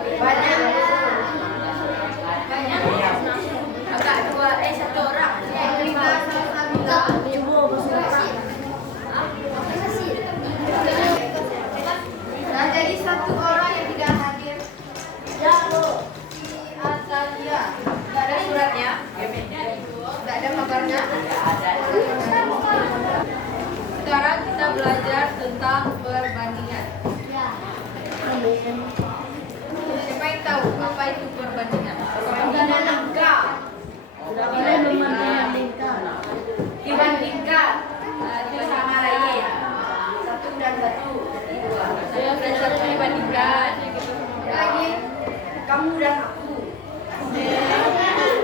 Banyak. Agak satu orang. Nah, jadi satu orang yang tidak hadir. Ya, Bu. Si Atalia. Tidak ada suratnya? Tidak ada kabarnya? Sekarang kita belajar tentang perbandingan. Siapa yang tahu apa itu perbandingan? Perbandingan angka. Dibandingkan dua sama lain. Satu dan satu. Satu dan satu dibandingkan. Lagi kamu dan aku.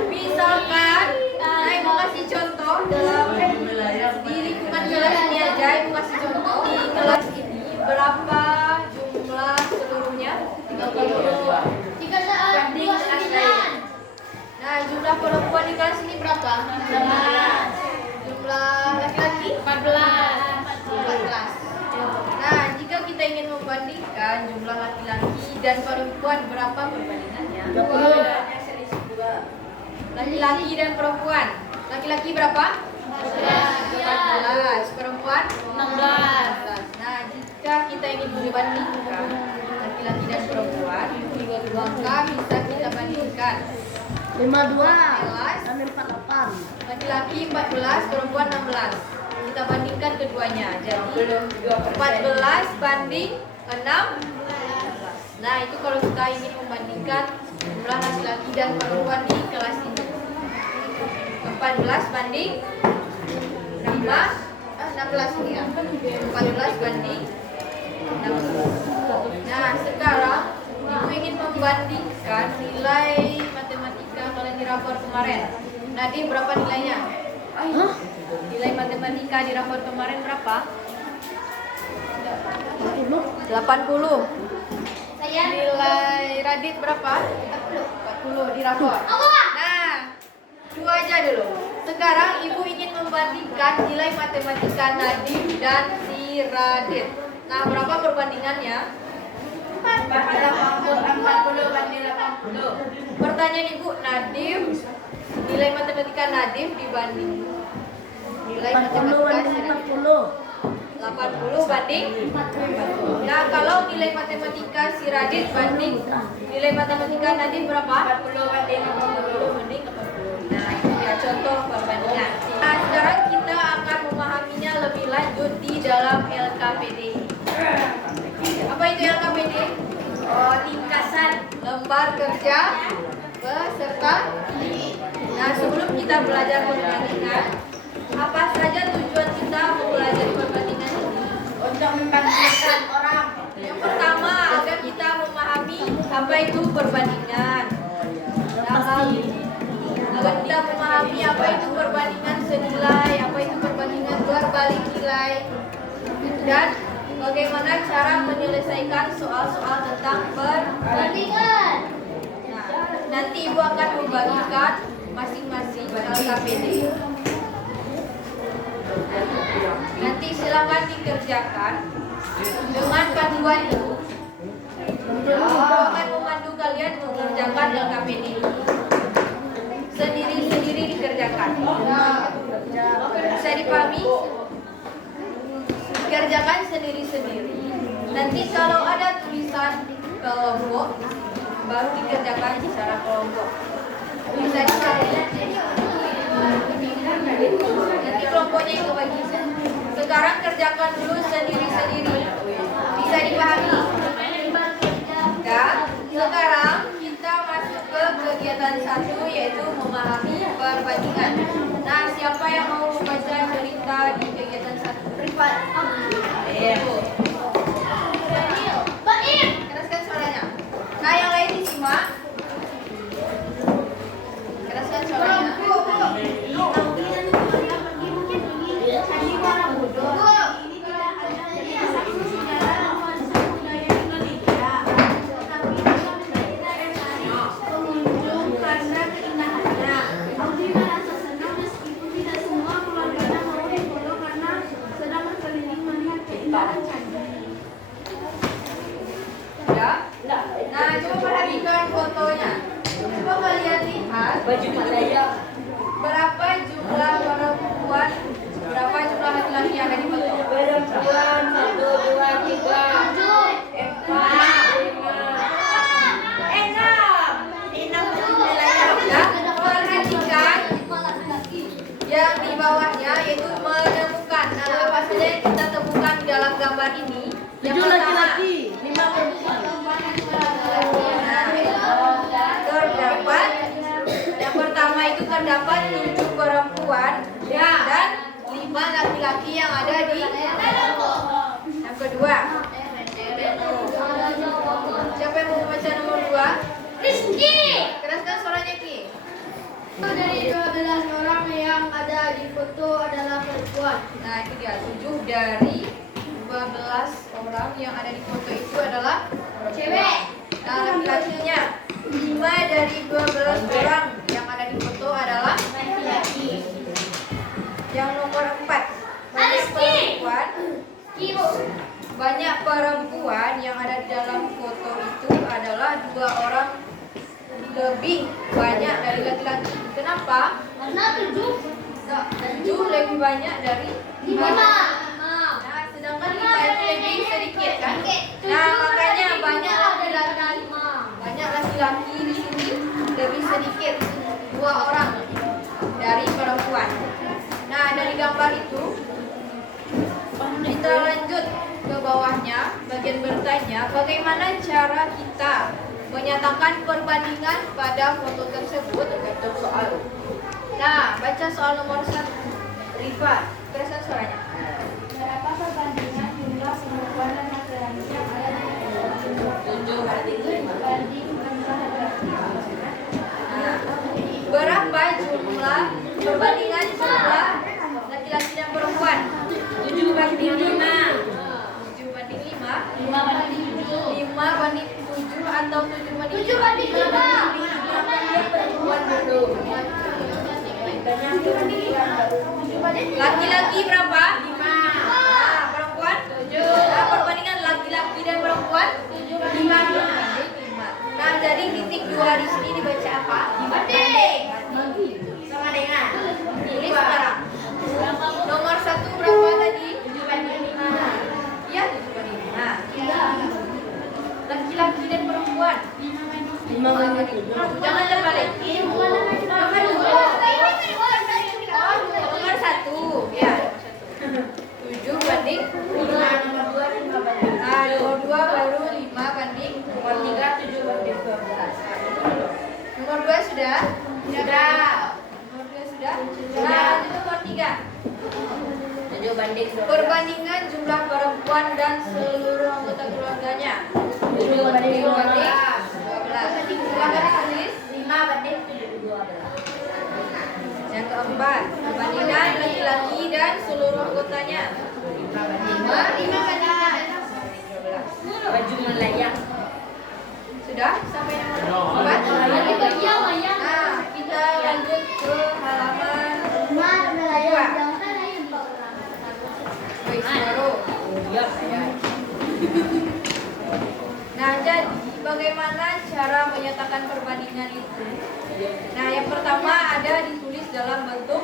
Misalkan, saya mau kasih contoh dalam di lingkungan kelas ini aja. Ibu kasih contoh di kelas ini berapa jumlah seluruhnya? 30. Banding kelas lain. Nah, jumlah perempuan di kelas ini berapa? 15. Jumlah laki-laki? 14. Nah, jika kita ingin membandingkan jumlah laki-laki dan perempuan, berapa perbandingannya? 20. Selisih 2. Laki-laki dan perempuan. Laki-laki berapa? 14. Perempuan? 16. Nah, jika kita ingin membandingkan laki-laki dan perempuan, maka bisa kita bandingkan 52 dan 48. laki-laki 14, perempuan 16. Kita bandingkan keduanya. Jadi 14 banding 6. Nah, itu kalau kita ingin membandingkan jumlah laki-laki dan perempuan di kelas ini. 14 banding 16 ini ya. 14 banding 16. Nah, sekarang Ibu ingin membandingkan nilai matematika kalian di rapor kemarin. Nadi berapa nilainya? Nilai matematika di rapor kemarin berapa? 80. Nilai Radit berapa? 40 di rapor. Nah, dua aja dulu. Sekarang Ibu ingin membandingkan nilai matematika Nadim dan si Radit. Nah, berapa perbandingannya? 40 banding 80. Pertanyaan Ibu, Nadim, nilai matematika Nadim dibanding nilai matematika si Radit. 80 banding 40. Nah, kalau nilai matematika si Radit banding nilai matematika Nadim berapa? 40 banding 80. Nah, itu ya contoh perbandingan. Nah, sekarang kita akan memahaminya lebih lanjut di dalam LKPD. Apa itu LKPD? Oh, ringkasan lembar kerja beserta. Nah, sebelum kita belajar perbandingan, apa saja tujuan kita belajar perbandingan ini? Untuk membandingkan orang. Yang pertama, agar kita memahami apa itu perbandingan. Agar kita memahami apa itu perbandingan senilai, apa itu perbandingan berbalik nilai, dan bagaimana cara menyelesaikan soal-soal tentang perbandingan. Nah, nanti Ibu akan membagikan masing-masing LKPD. Nanti silakan dikerjakan dengan panduan Ibu. Ibu akan memandu kalian mengerjakan LKPD. Sendiri-sendiri dikerjakan. Bisa dipahami? Dikerjakan sendiri-sendiri. Nanti kalau ada tulisan kelompok, baru dikerjakan secara kelompok. Bisa dipahami? Nanti kelompoknya yang kebagi. Sekarang kerjakan dulu sendiri-sendiri. Bisa dipahami? Ya. Sekarang kita masuk ke kegiatan 1, yaitu memahami perbandingan. Nah, siapa yang mau membaca cerita di kegiatan 1? Privat. Keraskan suaranya. Nah, yang lain disimak. Keraskan suaranya. Baju Malaya. Berapa jumlah perempuan, berapa jumlah laki-laki yang ada di foto? Perempuan 1, 2, 3, 4, 6 Nah, perhatikan yang di bawahnya yaitu menemukan. Nah, apa saja yang kita temukan di dalam gambar ini? Yang 7 pertama, laki-laki, 5 perempuan. terdapat yang pertama itu terdapat 7 perempuan dan 5 laki-laki yang ada di yang kedua. Siapa yang mau membaca nomor 2? Rizky. Keraskan suaranya, Ki. Dari 12 orang yang ada di foto adalah perempuan. Nah, itu dia. 7 dari 12 orang yang ada di foto itu adalah Cewek. Nah, laki-lakinya 5 dari 12 orang yang ada di foto adalah Laki-laki. yang nomor 4. Banyak perempuan. Banyak perempuan yang ada di dalam foto itu adalah 2 orang lebih banyak dari laki-laki. Kenapa? Karena 7. 7 lebih banyak dari 5. Nah, sedangkan 5 itu lebih sedikit kan? Nah, makanya banyak laki-laki. Banyak laki-laki di sini lebih sedikit 2 orang dari perempuan. Nah, dari gambar itu kita lanjut ke bawahnya, bagian bertanya, bagaimana cara kita menyatakan perbandingan pada foto tersebut? Untuk soal. Nah, baca soal nomor 1. Rifa, keraskan suaranya. Berapa perbandingan jumlah perempuan dan laki-laki yang ada di foto? 7 banding 5. Banding jumlah laki-laki. Nah, berapa jumlah perbandingan jumlah laki-laki dan perempuan? 7 banding 5. 7 banding 5, 5 banding 7. 5 banding 7 atau 7 banding 7 banding 5. Perempuan dulu. Laki-laki berapa? 5. Nah, perempuan 7. Nah, perbandingan laki-laki dan perempuan 7 banding 5. Nah, jadi titik 2 di sini dibaca apa? Banding. Sama dengan Pilih sekarang. Nomor 1 berapa tadi? 7 banding 5. Iya, 7 banding 5. Laki-laki dan perempuan 5 banding 7. jangan terbalik. Nomor 1 ya. 7 banding 5. Nomor 2 5 banding. Nah, nomor 2 baru 5 banding. Nomor 3 7 banding 12. Nomor 2 sudah? Sudah. Nomor 2 sudah? Nah, itu nomor 3. 7 banding 12. Perbandingan jumlah perempuan dan seluruh anggota keluarganya. 7 banding 12. 12. Silakan tulis. 5 banding 12. Yang keempat, perbandingan laki-laki dan seluruh anggotanya. 5 banding 5 banding 12. Baju Malaya. Sudah sampai nomor 4? Nah, kita lanjut ke halaman 2. Wih, baru. Iya, saya. Nah, jadi bagaimana cara menyatakan perbandingan itu? Nah, yang pertama ada ditulis dalam bentuk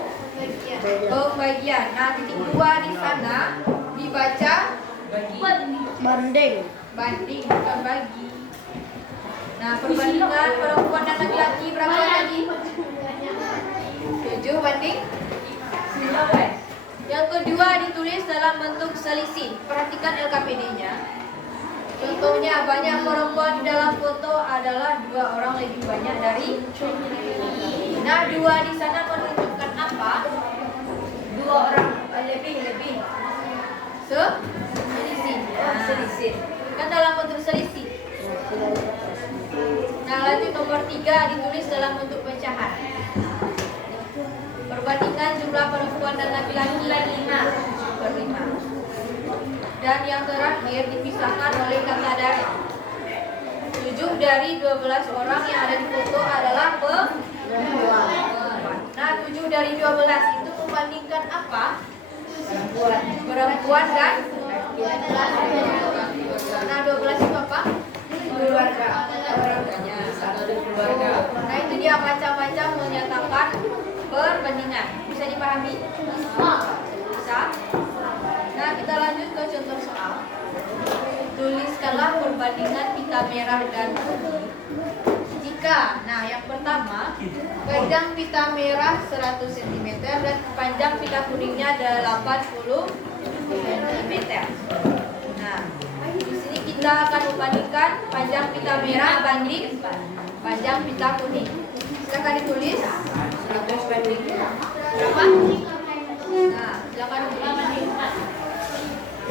pembagian. Nah, titik 2 di sana dibaca Banding. banding, bukan bagi. Nah, perbandingan perempuan dan laki-laki berapa tadi? 7 banding 12. Yang kedua ditulis dalam bentuk selisih. Perhatikan LKPD-nya. Contohnya, banyak perempuan di dalam foto adalah 2 orang lebih banyak dari. Nah, 2 di sana menunjukkan apa? 2 orang lebih. Selisih. Nah, Selisih. kan dalam bentuk selisih. Nah, lanjut nomor 3 ditulis dalam bentuk pecahan. Perbandingan jumlah perempuan dan laki-laki 5/5. Dan yang terakhir dipisahkan oleh kata dari. 7 dari 12 orang yang ada di foto adalah perempuan. Nah, 7 dari 12 itu membandingkan apa? Perempuan dan nah, 12 itu apa? Keluarga. Keluarganya. Satu di keluarga. Nah, itu dia macam-macam menyatakan perbandingan. Bisa dipahami? Bisa? Nah, kita lanjut ke contoh soal. Tuliskanlah perbandingan pita merah dan putih. Jika, nah yang pertama, panjang pita merah 100 cm dan panjang pita kuningnya 80 cm. Nah, di sini kita akan membandingkan panjang pita merah banding panjang pita kuning. Silakan ditulis 100 banding berapa? Nah, silakan ditulis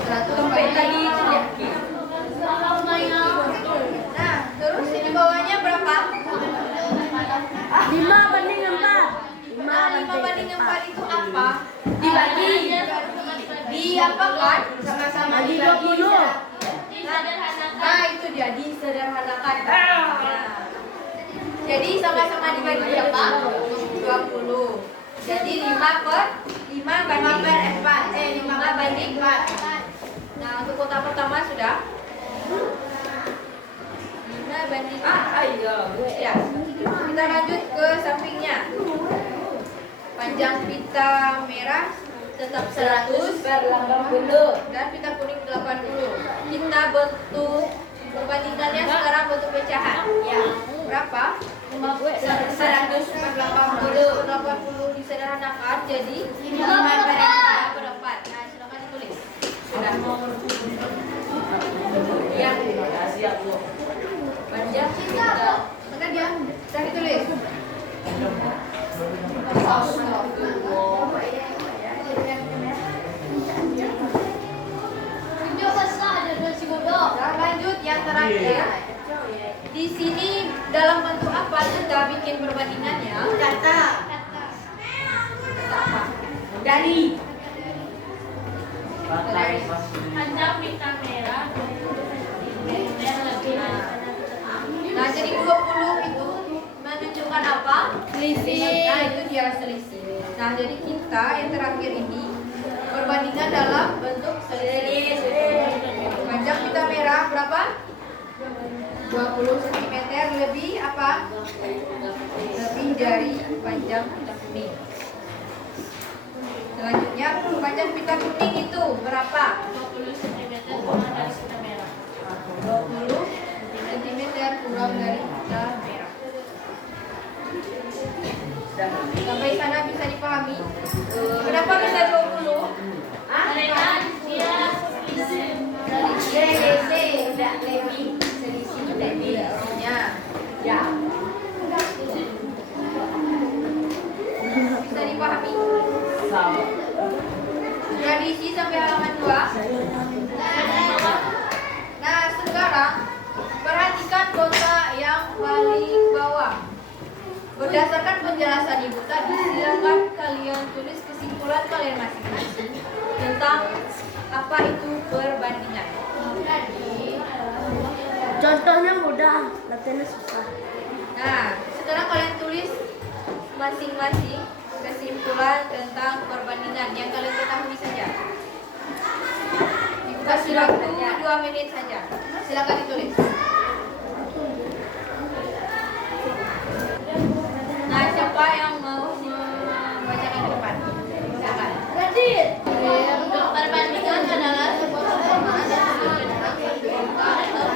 100 banding. Nah, terus di bawahnya berapa? 5 banding 4. Nah, 5 banding 4 itu apa? Dibagi. Di apa kan? Sama-sama Bagi dibagi. 20. Nah, itu dia disederhanakan. Nah, jadi sama-sama dibagi berapa? 20. Jadi 5 banding 4. 5 banding 4. Nah, untuk kotak pertama sudah 5 banding 4. Ya. Kita lanjut ke sampingnya. Panjang pita merah tetap 100 per 80. dan pita kuning 80. Kita bentuk perbandingannya sekarang bentuk pecahan. Ya. Berapa? 100 per 80. 80 disederhanakan jadi 5 per 4. Nah, silakan ditulis. Sudah. Ya. Panjang pita. Mana dia? Sudah ditulis. Nah, lanjut yang terakhir. Di sini dalam bentuk apa kita bikin perbandingannya? Kata apa? Dari Panjang pita merah. Nah, jadi 20 itu menunjukkan apa? Selisih. Nah, itu dia selisih. Nah, jadi kita yang terakhir ini perbandingan dalam bentuk selisih. Panjang pita merah berapa? 20 cm lebih apa? Lebih dari panjang pita kuning. Selanjutnya panjang pita kuning itu berapa? 20 cm kurang dari pita merah. 20 cm kurang dari pita merah. Sampai sana bisa dipahami? Kenapa bisa 20? Karena dia Selisih lebih. Ya. Bisa dipahami? Sudah diisi sampai halaman 2. Nah, sekarang perhatikan kotak yang paling bawah. Berdasarkan penjelasan ibu tadi, silakan kalian tulis kesimpulan kalian masing-masing tentang apa itu perbandingan. Contohnya mudah, latihannya susah. Nah, sekarang kalian tulis masing-masing kesimpulan tentang perbandingan yang kalian ketahui saja. Dikasih waktu 2 menit saja. Silakan ditulis. Nah, siapa yang mau membacakan ke depan? Silakan. Perbandingan adalah sebuah persamaan yang menunjukkan atau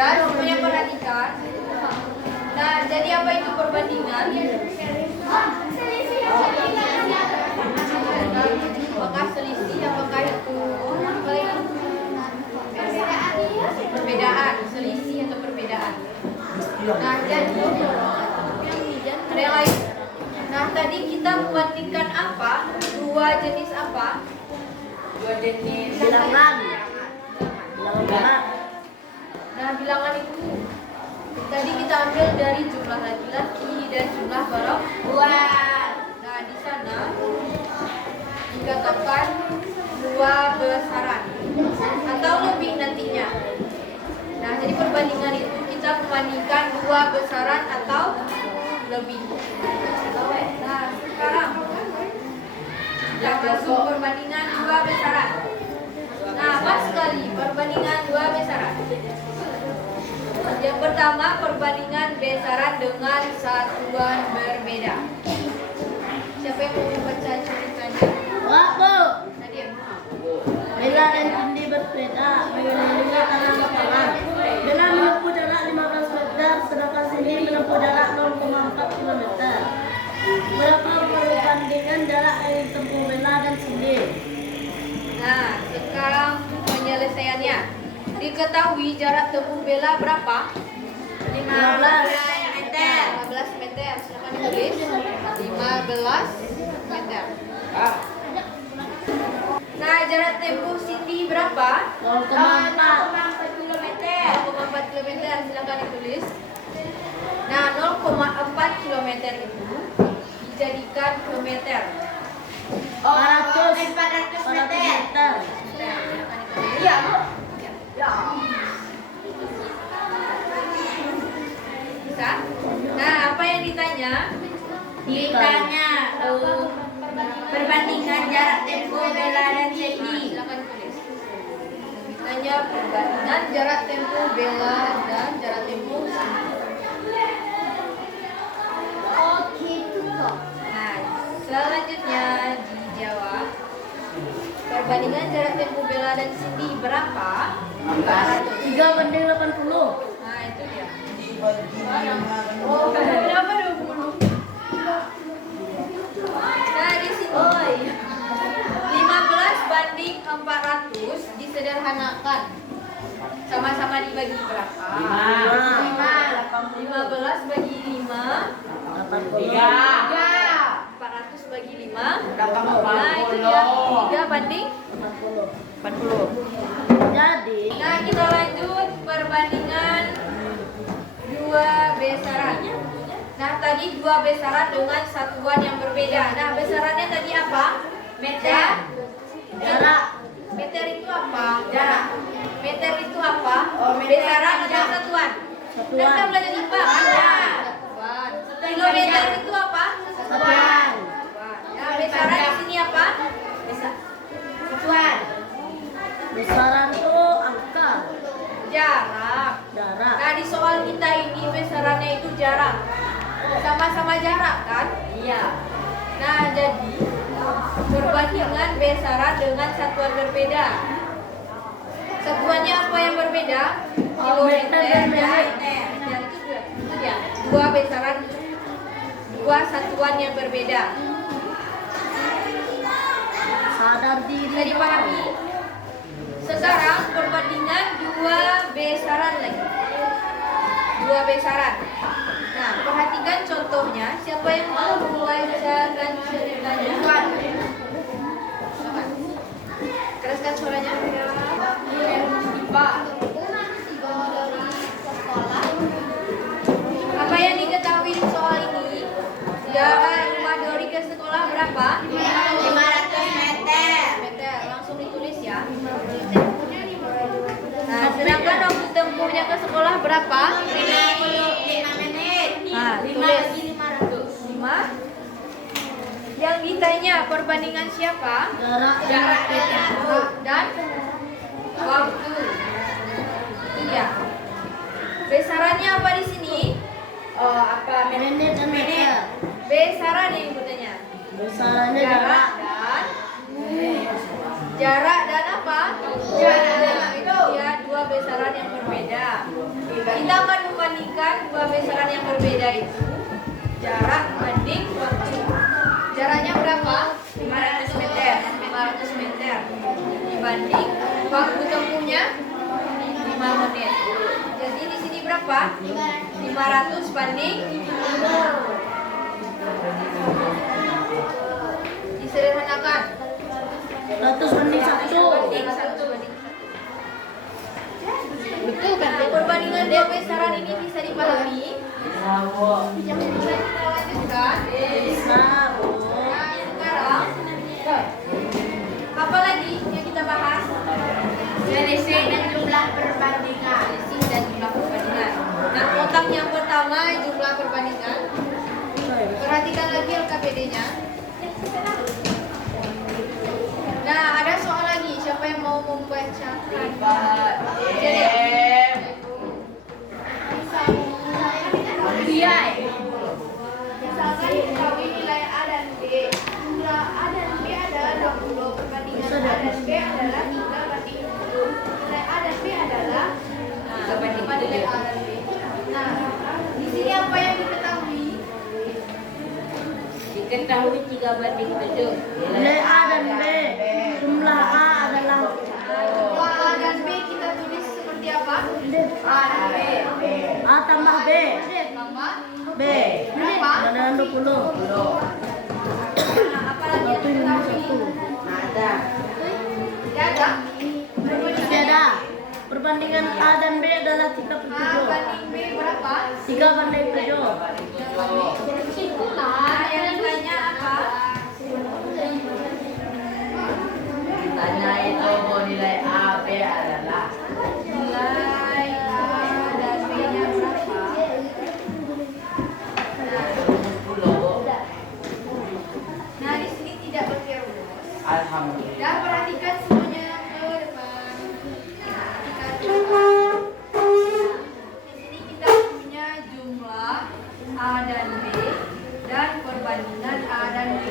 dan semuanya perhatikan. Nah, jadi apa itu perbandingan? Apakah selisih? Apakah itu perbedaan? Selisih atau perbedaan? Nah, jadi ada yang lain. Nah, tadi kita membandingkan apa? Dua jenis apa? Bilangan berat. Nah, bilangan itu tadi kita ambil dari jumlah laki-laki dan jumlah perempuan. Nah, di sana dikatakan dua besaran atau lebih nantinya. Nah, jadi perbandingan itu kita membandingkan dua besaran atau lebih. Nah, sekarang kita masuk perbandingan dua besaran. Nah, apa sekali perbandingan dua besaran? pertama, perbandingan besaran dengan satuan berbeda. Siapa yang mau membaca ceritanya? Wapo. Nadia. Bella dan Cindy berbeda. Bella tangan kepala. Bella menempuh jarak 15 meter, sedangkan Cindy menempuh jarak 0,4 km. Berapa perbandingan jarak yang ditempuh Bella dan Cindy? Nah, sekarang penyelesaiannya. Diketahui jarak tempuh Bella berapa? 15 meter. 15 meter. Silakan ditulis. 15 meter. Nah, jarak tempuh Cindy berapa? 0,4 km. 0,4 km. Silakan ditulis. Nah, 0,4 km itu dijadikan ke meter. 400 meter. Iya, Bu. Bisa? Nah, apa yang ditanya? Perbandingan jarak tempuh Bella dan Cindy. Silakan tulis. Ditanya perbandingan jarak tempuh Bella dan jarak tempuh Cindy. Nah, selanjutnya dijawab. Perbandingan jarak tempuh Bella dan Cindy berapa? 3:80. Nah, itu dia. Oh, berapa 20? Nah, di sini 15 banding 400 disederhanakan. Sama-sama dibagi berapa? 15 bagi 5 400 bagi 5. Nah, itu dia. 3 banding 40. Jadi Nah, kita lanjut perbandingan dua besaran. Nah, tadi dua besaran dengan satuan yang berbeda. Nah, besarannya tadi apa? Meter. jarak Meter itu apa? Jarak. Meter itu apa? meter Besaran atau jam. satuan? Satuan. Kita belajar IPA. Satuan. Kilometer itu apa? Satuan. Nah, besaran di sini apa? Satuan. Besaran itu angka. Jarak. Jarak. Nah, di soal kita ini besarannya itu jarak. Sama-sama jarak kan? Iya. Nah, jadi perbandingan besaran dengan satuan berbeda. Satuannya apa yang berbeda? Kilometer dan meter. Itu dia. Dua besaran, dua satuan yang berbeda. Sadar diri. Bisa dipahami? Sekarang perbandingan dua besaran lagi. Dua besaran. Nah, perhatikan contohnya. Siapa yang mau membacakan ceritanya? Silakan. Keraskan suaranya. Apa yang diketahui di soal ini? Jarak rumah Dori ke sekolah berapa? 500 meter. Meter. Langsung ditulis ya. Nah, sedangkan waktu tempuhnya ke sekolah berapa? 5 menit. Nah, 5 tulis. bagi 500. 5. Yang ditanya perbandingan siapa? Jarak. Tempuh dan waktu. Iya. Besarannya apa di sini? Menit dan meter. Besaran yang bertanya. Besarannya Jarak dan apa? Jarak. Itu ya dua besaran yang berbeda. Kita akan membandingkan dua besaran yang berbeda itu jarak banding waktu. Jaraknya berapa? 500 meter. 500 meter dibanding waktu tempuhnya 5 menit. Jadi di sini berapa? 500 banding disederhanakan. 100 banding 1. Banding 1 banding 1. Betul kan? Perbandingan dua besaran ini bisa dipahami. Bisa kita lanjutkan. Bisa, Bu. Nah, sekarang apa lagi yang kita bahas? Selisih dan jumlah perbandingan. Selisih dan jumlah perbandingan. Nah, kotak yang pertama jumlah perbandingan. Perhatikan lagi LKPD-nya. Nah, ada soal lagi. Siapa yang mau membacakan? Jadi, nilai A dan B. Nah, di sini apa yang diketahui? Diketahui 3 banding 7. Nilai A dan B. Jumlah A adalah Jumlah A dan B kita tulis seperti apa? A dan B. A tambah B. Tambah B. berapa? Dengan 20. Nah, apa lagi yang diketahui? Ada. Tidak ada. Tiada. Perbandingan A dan B adalah 3 per A 7. banding B berapa? 3 banding 7. Nah, yang ditanya apa? Tanya itu bahwa nilai A, B adalah Nilai A dan B-nya berapa? rumus 10. Nah, di sini tidak pakai rumus. Alhamdulillah. Dan perhatikan semuanya ke depan. Perhatikan ke depan. Di sini kita punya jumlah A dan B dan perbandingan A dan B.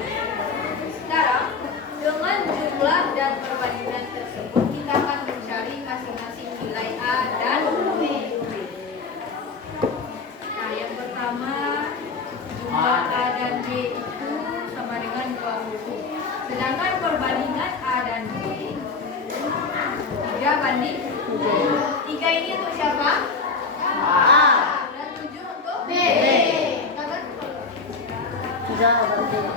Sekarang dengan jumlah dan perbandingan tersebut kita akan mencari masing-masing nilai A dan B. Nah, yang pertama jumlah A dan B itu sama dengan 20. Sedangkan perbandingan A dan B 3 banding 7. 3 ini untuk siapa? A. Dan 7 untuk B. Katakan 3 banding.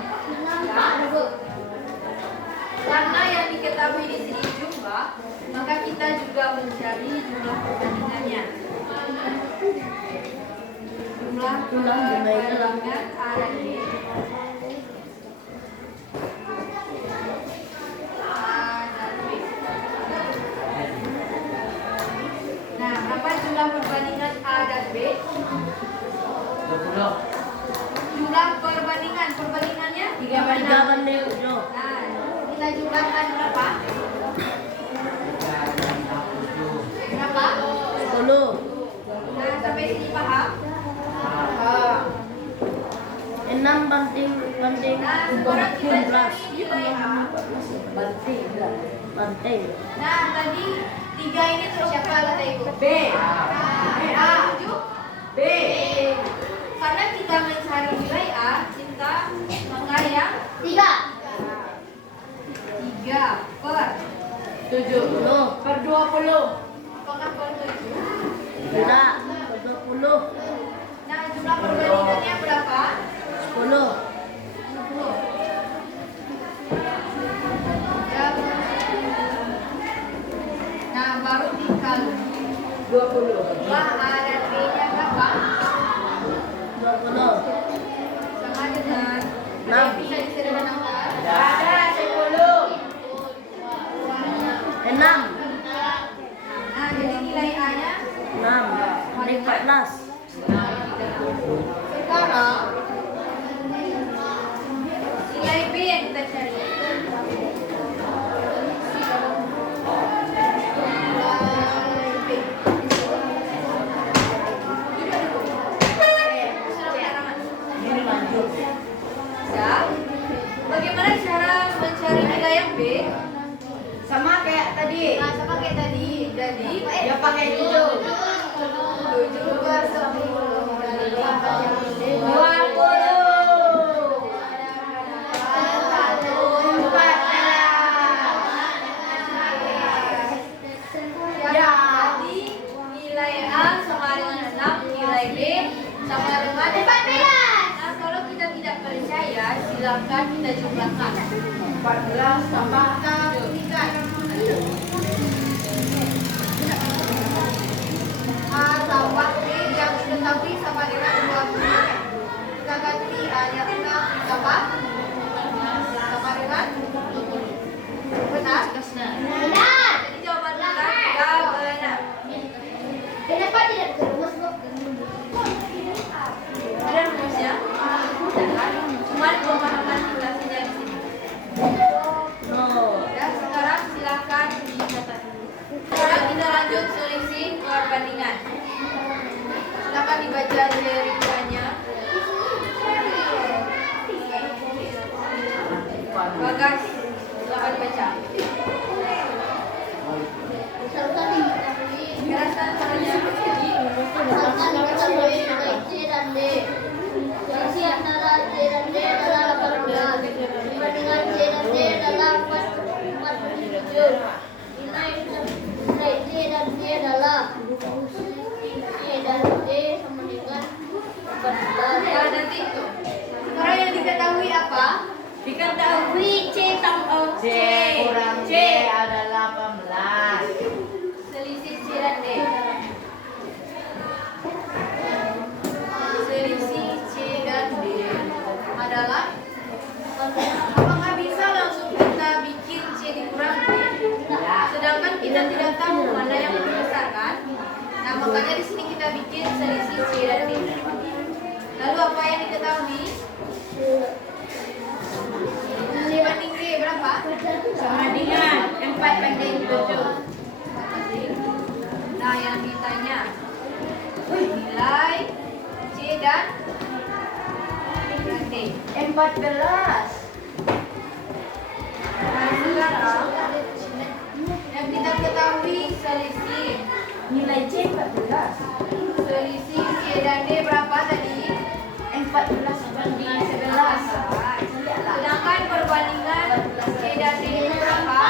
karena yang diketahui di sini jumlah, maka kita juga mencari jumlah perbandingannya. Jumlah perbandingan A dan B. Nah, apa jumlah perbandingan A dan B? 20. Jumlah perbandingannya 3 banding 7. Nah, kita jumlahkan berapa? Berapa? 10. Nah, sampai sini paham? 6 banding Nah, sekarang kita cari 14. nilai A. Banting. Banding. Nah, tadi 3 ini untuk siapa kata ibu? B. A. 7? B. Karena kita mencari nilai A, kita mengenai yang 3. 3 per 10. Per 20. apakah per 7? Tidak. 20. Nah, jumlah perbandingannya berapa? 10. 10. Ya. Nah, baru dikali 20. jumlah A dan B-nya berapa? 20. Sama dengan Enam. yang bisa disederhanakan. Ada 10. 6. Nah, jadi nilai A-nya 6. Banding 14. sekarang nilai B yang kita cari. Nilai B. Ini lanjut. Ya. Bagaimana cara mencari nilai yang B? Sama kayak tadi. Nah, sama kayak tadi. Jadi, Ya pakai 7. 7 per 10 Jadi nilai A sama dengan 6, nilai B sama dengan 14. Nah, kalau kita tidak percaya, silakan kita jumlahkan. 14 tambah Kita buktikan. A tambah B yang diketahui sama dengan 20. Kita ganti A-nya 6 tambah sama dengan 20. Benar? Benar. Jadi jawaban kita tidak benar. Kenapa tidak terus? Ada rumusnya? Cuma pemahaman kita saja di sini. No. Ya, nilai C dan D adalah C dan D sama dengan 14. Ya nanti itu. Sekarang yang diketahui apa? Diketahui C tambah C kurang D adalah 18. Selisih C dan D. Selisih C dan D adalah, apakah bisa langsung kita bikin C dikurang D? Sedangkan kita tidak tahu mana yang lebih besar kan? Nah makanya di sini kita bikin selisih C dan D. Lalu apa yang diketahui? C banding D berapa? Sama dengan 4 banding 7. Nah yang ditanya nilai C dan D 14. Nah sekarang yang kita ketahui selisih Nilai C 14. selisih C dan D berapa tadi? 14 banding 11. Sedangkan perbandingan C dan D itu berapa?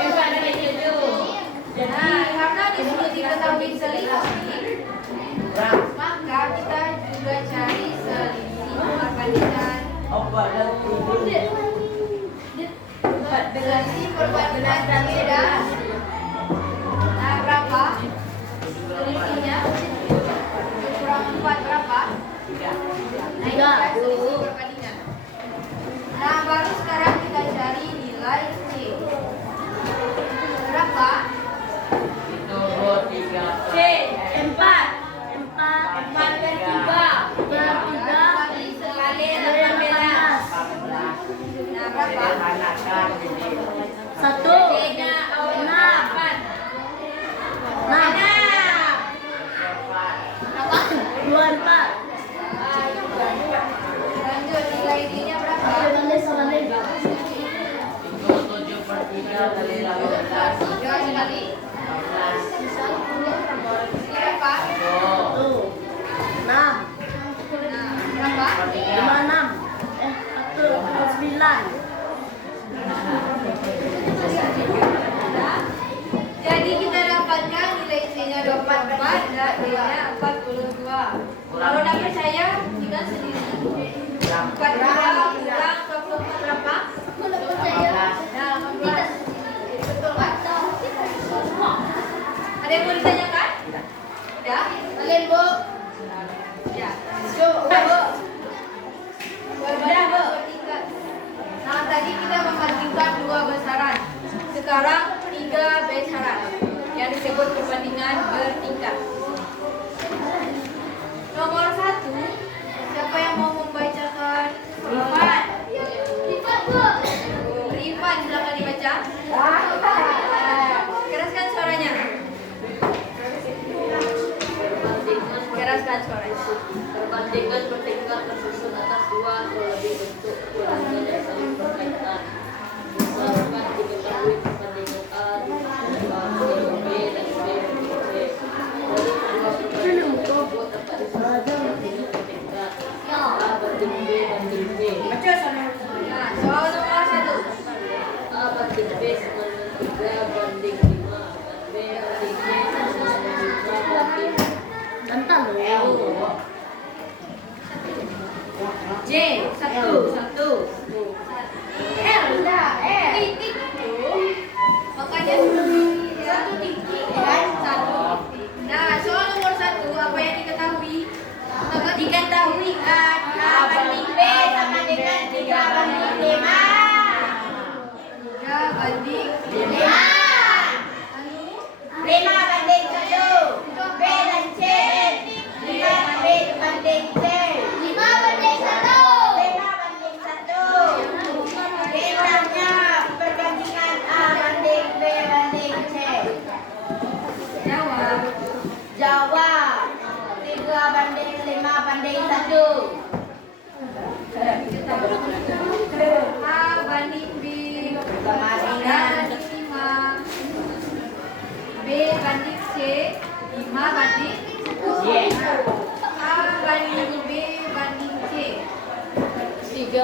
4 banding 7. Nah, karena di sini diketahui selisih, maka kita juga cari selisih perbandingan. Selisih perbandingan C dan nah berapa? Selisihnya kurang 4 berapa? Nah, ini kan selisih perbandingan. Nah, baru sekarang kita cari nilai C. Berapa? Itu 3. C 4 dan 3 sekali 18. Nah, berapa? Sederhanakan jadi 1 D-nya 4. Berapa? 24. Lanjut, nilai D-nya berapa? Sama dengan itu 7/3 kali 18. 2 sekali. 14. Berapa? Tuh. 6. Nah, berapa? 56. 9. Jadi kita dapatkan nilai C-nya 24 dan D-nya 42. Kalau tidak percaya, tinggal sendiri. 42 kurang 24 berapa? Nah, 18. Betul kan? Ada yang mau ditanyakan? Tidak? Kalian, Bu? Ya. Bu. Berbanding bertingkat. Nah, tadi kita membandingkan 2 besaran. Sekarang 3 besaran yang disebut perbandingan bertingkat. Nomor 1, siapa yang mau membacakan? Rifan. Rifan, silakan dibaca. Keraskan suaranya. Keraskan suaranya. Perbandingan bertingkat tersusun atas 2 kelebihan bentuk ulangan yang saling berkaitan. Misalkan diketahui perbandingan A dengan B dan B dengan C. Dari kedua perbandingan tersebut dapat disebut bertingkat. A banding B banding C. Nah, soal nomor 1. A banding B sama dengan 3 banding 5. B banding C sama dengan 5 banding Tentang J 1 L dah titik itu makanya satu titik kan satu. Nah soal nomor 1 apa yang diketahui? Diketahui A banding B sama dengan 3 banding 5. 3 banding 5. 5 banding 7. B dan C. 5 banding C. 5 banding 1. 5 banding 1. Bedanya perbandingan A banding B banding C. Jawab. Jawab. 3 banding 5 banding 1. A banding B Sama dengan 5. B banding C 5 banding A banding B banding C 3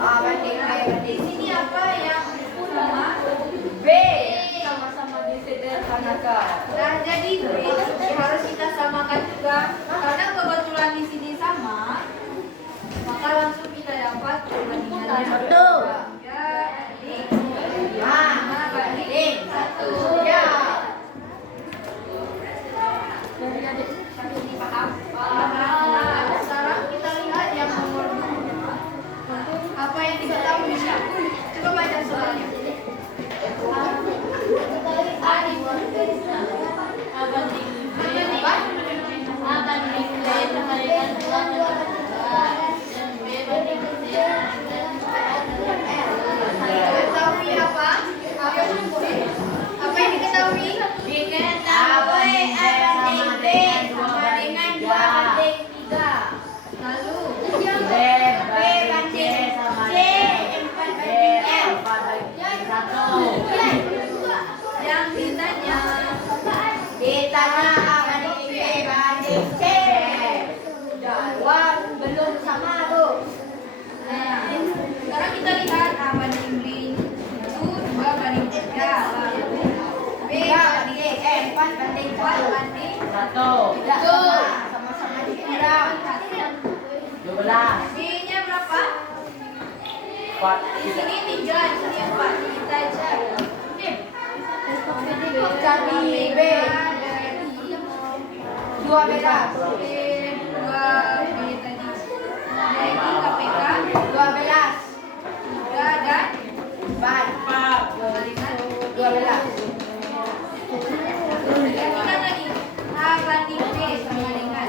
A banding B banding di sini apa yang sama B sama-sama disederhanakan. Nah, jadi B harus kita samakan juga. Karena kebetulan di sini sama, maka langsung kita dapat perbandingannya. 1. Ya, banding 5 banding 1. Ya. Ini paham? Nah, sekarang kita lihat yang nomor 2. Apa yang diketahui? Coba baca soalnya. Diketahui apa? Apa yang diketahui? Diketahui A banding B sama dengan 2 banding 3. Lalu B banding C sama dengan B 4 banding 1. yang ditanya Ditanya A banding B banding C. jawab belum sama tuh. Nah, sekarang kita lihat A banding B itu 2 banding 3. Lalu B banding 4 banding 4 banding 1 tidak sama, sama-sama dikurang. 12 B-nya berapa? 4 Di sini 3, di sini 4. Kita cari. cari B 2 beda. B 2 B tadi. Jadi KPK 12. 3 dan 4. 12. Perhatikan lagi. A banding B sama dengan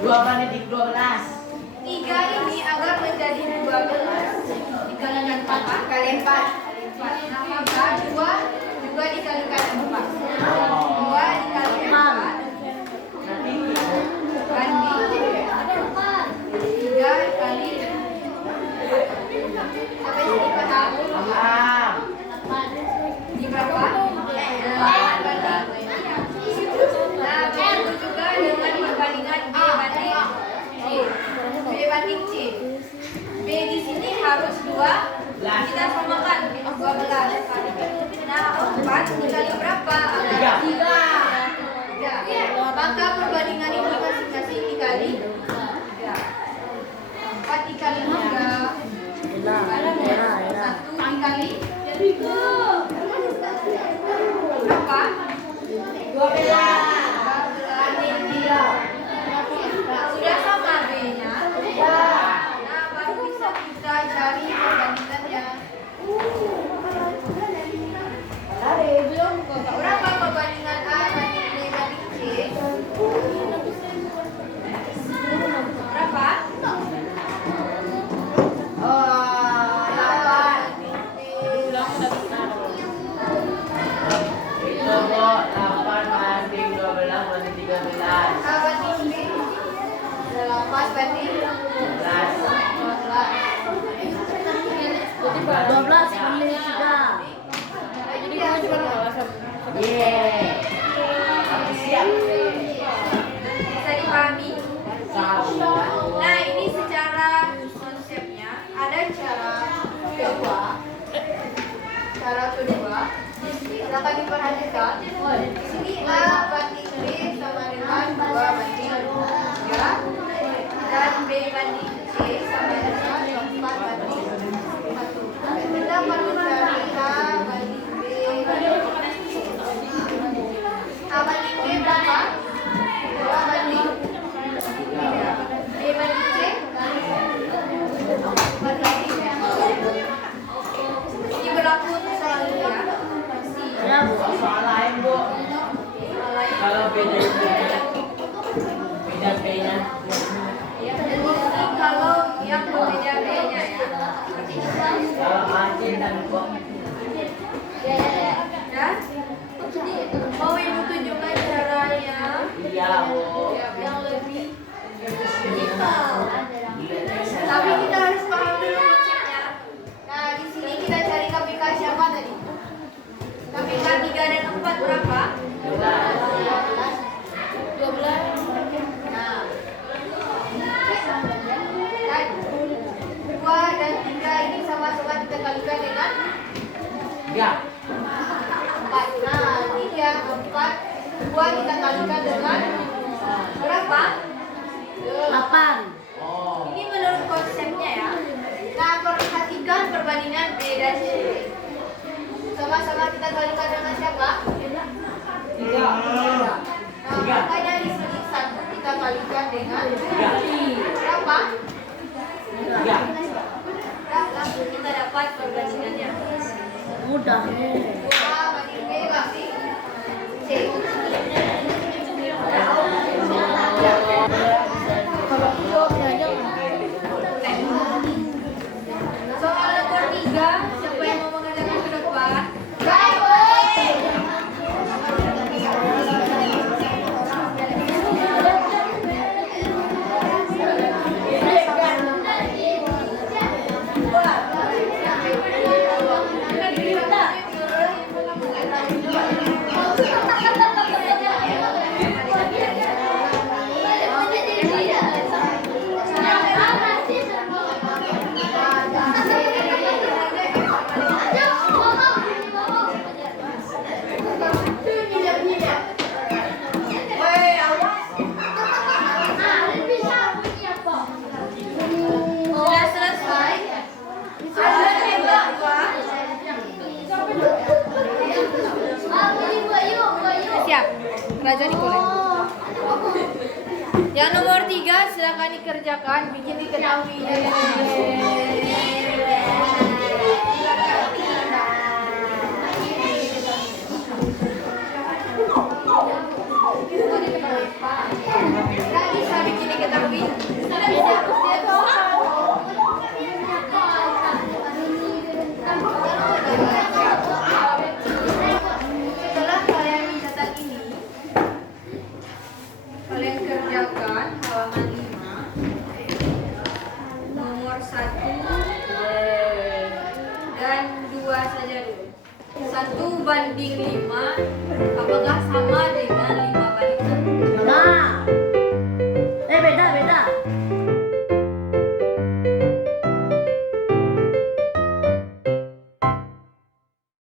2 banding 12 3 ini agar menjadi 12 dikalikan 4 kali 4. Nah, maka 2 juga dikalikan 4. 2 dikalikan 4 banding 3 kali 4. Sampai sini paham? paham. Ini berapa? 8 banding. Nah, begitu juga dengan perbandingan B banding C. B banding C. B di sini harus 2. Kita samakan 12 kali. Nah, 4 dikali berapa? 3. Maka perbandingan ini masing-masing dikali 3. 4 dikali 3. 1 dikali berapa? 12. Sudah sama B-nya? Nah, baru bisa kita cari perbandingannya. Berapa perbandingan A banding B banding C? Berapa? 8. Itu Bu 8 banding 12 banding 13 A banding B 8 banding 12 banding 3. Yeay. Aku siap. Bisa dipahami? Nah, ini secara konsepnya ada cara kedua. Cara kedua, silakan diperhatikan. Di sini A banding B sama dengan 2 banding 3 dan B banding C sama dengan 4 banding 1. Kita perlu cari A banding B banding C. A banding B berapa? 2 banding 3. B banding C ini berlaku untuk soal ini ya. Ya, Bu. Soal lain Bu. Soal lain. Kalau beda B-nya. Jadi kalau yang berbeda B-nya ya. Kalau Aceh dan kok. Ya. Mau ibu tunjukkan caranya Iya Bu. yang lebih detail. Tapi kita harus paham dulu konsepnya. Nah, di sini kita cari KPK siapa tadi? KPK 3 dan 4 berapa? 12. Nah. Dan 2 dan 3 ini sama-sama kita kalikan dengan Ya. 4. dua kita kalikan dengan berapa? 8. Oh. Ini menurut konsepnya ya. Nah, perhatikan perbandingan B dan C. Sama-sama kita kalikan dengan siapa? 3. Nah, maka dari sini 1 kita kalikan dengan berapa? 3. Langsung kita dapat perbandingannya. Mudah. 2 banding B kasih C. Soal nomor 3, siapa yang mau mengerjakan ke depan? Sudah selesai. Soal kedua. Siap. Raja dikoreng. Yang nomor 3 silakan dikerjakan, bikin diketahui. Nggak bisa bikin diketahui. Setelah kalian mencatat ini, kalian kerjakan halaman 5 nomor 1 dan 2 saja dulu. 1 banding 5 apakah sama dengan